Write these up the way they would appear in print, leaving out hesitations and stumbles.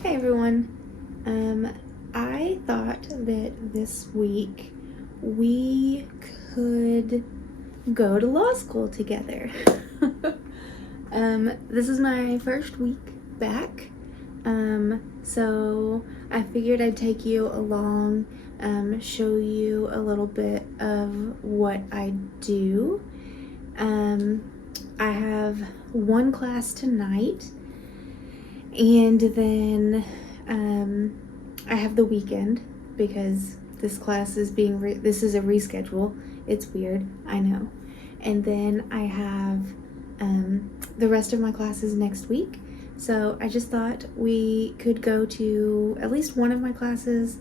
Hey everyone. I thought that this week we could go to law school together. This is my first week back. So I figured I'd take you along, show you a little bit of what I do. I have one class tonight, and then I have the weekend because this class is this is a reschedule. It's weird, I know. And then I have the rest of my classes next week. So I just thought we could go to at least one of my classes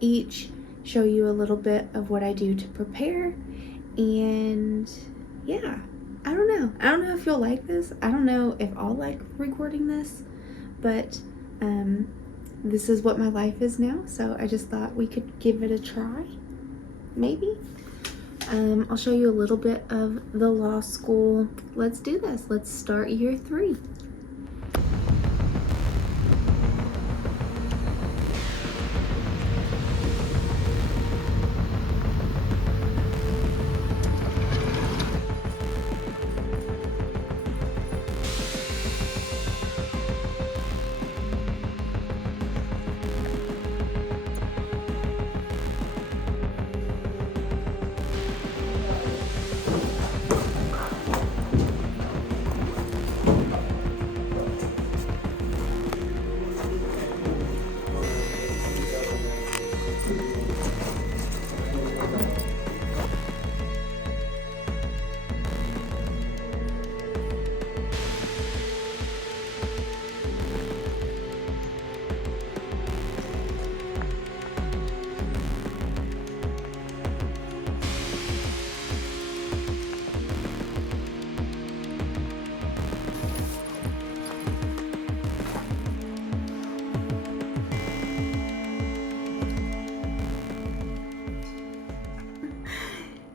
each, show you a little bit of what I do to prepare, and yeah, I don't know. I don't know if you'll like this. I don't know if I'll like recording this, but this is what my life is now, so I just thought we could give it a try, maybe. I'll show you a little bit of the law school. Let's do this. Let's start year 3.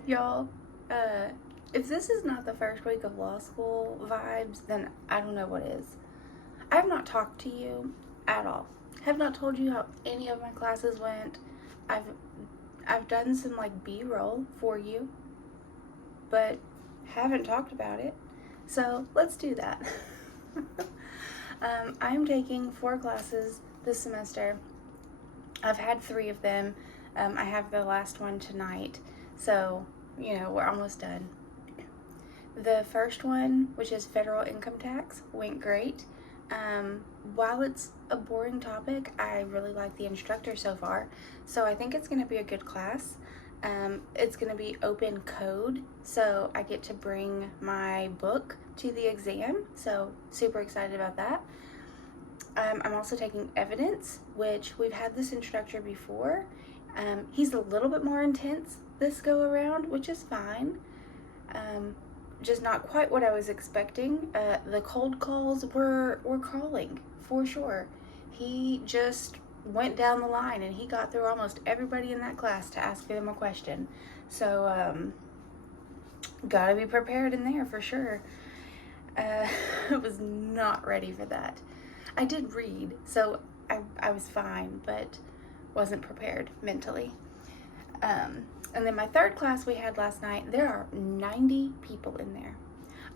Y'all, if this is not the first week of law school vibes, then I don't know what is. I have not talked to you at all. Have not told you how any of my classes went. I've I've done some like B-roll for you, but haven't talked about it. So let's do that. I'm taking 4 classes this semester. I've had 3 of them. I have the last one tonight. So, we're almost done. The first one, which is federal income tax, went great. While it's a boring topic, I really like the instructor so far. So I think it's going to be a good class. It's going to be open code, so I get to bring my book to the exam. So super excited about that. I'm also taking evidence, which we've had this instructor before. He's a little bit more intense this go around, which is fine. Just not quite what I was expecting. The cold calls were calling for sure. He just went down the line and he got through almost everybody in that class to ask them a question. So gotta be prepared in there for sure. I was not ready for that. I did read, so I was fine, but wasn't prepared mentally. And then my third class we had last night, there are 90 people in there.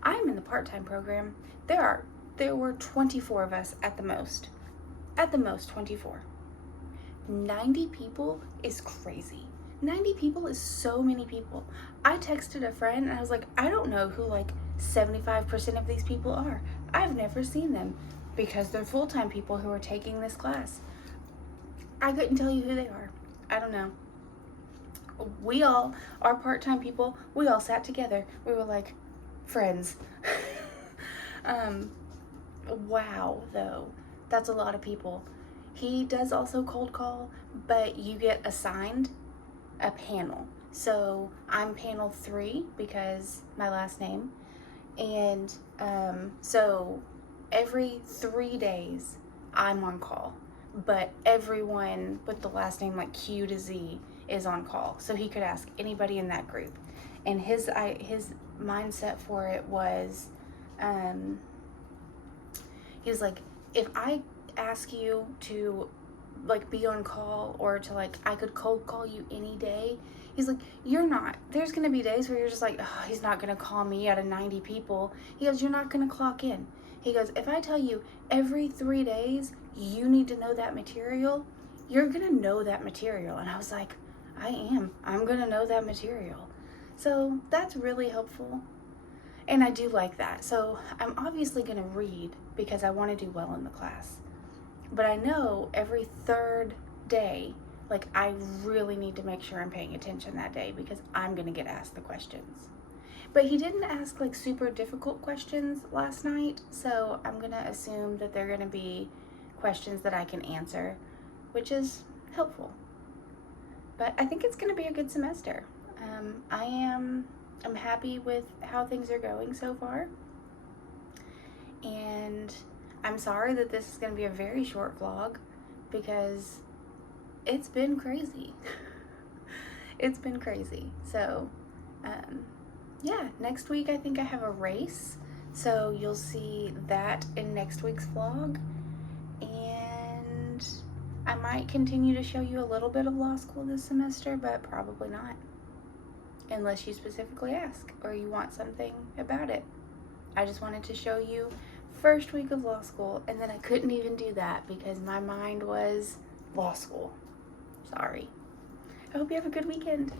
I'm in the part-time program. There were 24 of us at the most. At the most 24. 90 people is crazy. 90 people is so many people. I texted a friend and I was like, I don't know who like 75% of these people are. I've never seen them because they're full-time people who are taking this class. I couldn't tell you who they are. I don't know. We all, our part-time people, we all sat together. We were like friends. Wow, though. That's a lot of people. He does also cold call, but you get assigned a panel. So I'm panel 3 because my last name. And so every 3 days I'm on call, but everyone with the last name like Q to Z is on call. So he could ask anybody in that group. And his mindset for it was, he was like, if I ask you to like be on call, or to like I could cold call you any day. He's like, you're not. There's gonna be days where you're just like, oh, he's not gonna call me out of 90 people. He goes, you're not gonna clock in. He goes, if I tell you every 3 days you need to know that material, you're gonna know that material. And I was like, I'm gonna know that material. So that's really helpful. And I do like that. So I'm obviously gonna read because I want to do well in the class. But I know every third day, like I really need to make sure I'm paying attention that day because I'm gonna get asked the questions. But he didn't ask like super difficult questions last night, so I'm gonna assume that they're gonna be questions that I can answer, which is helpful. But I think it's gonna be a good semester. I'm happy with how things are going so far. And I'm sorry that this is going to be a very short vlog because it's been crazy. It's been crazy. So, yeah, next week I think I have a race. So you'll see that in next week's vlog. And I might continue to show you a little bit of law school this semester, but probably not. Unless you specifically ask or you want something about it. I just wanted to show you first week of law school, and then I couldn't even do that because my mind was law school. Sorry. I hope you have a good weekend.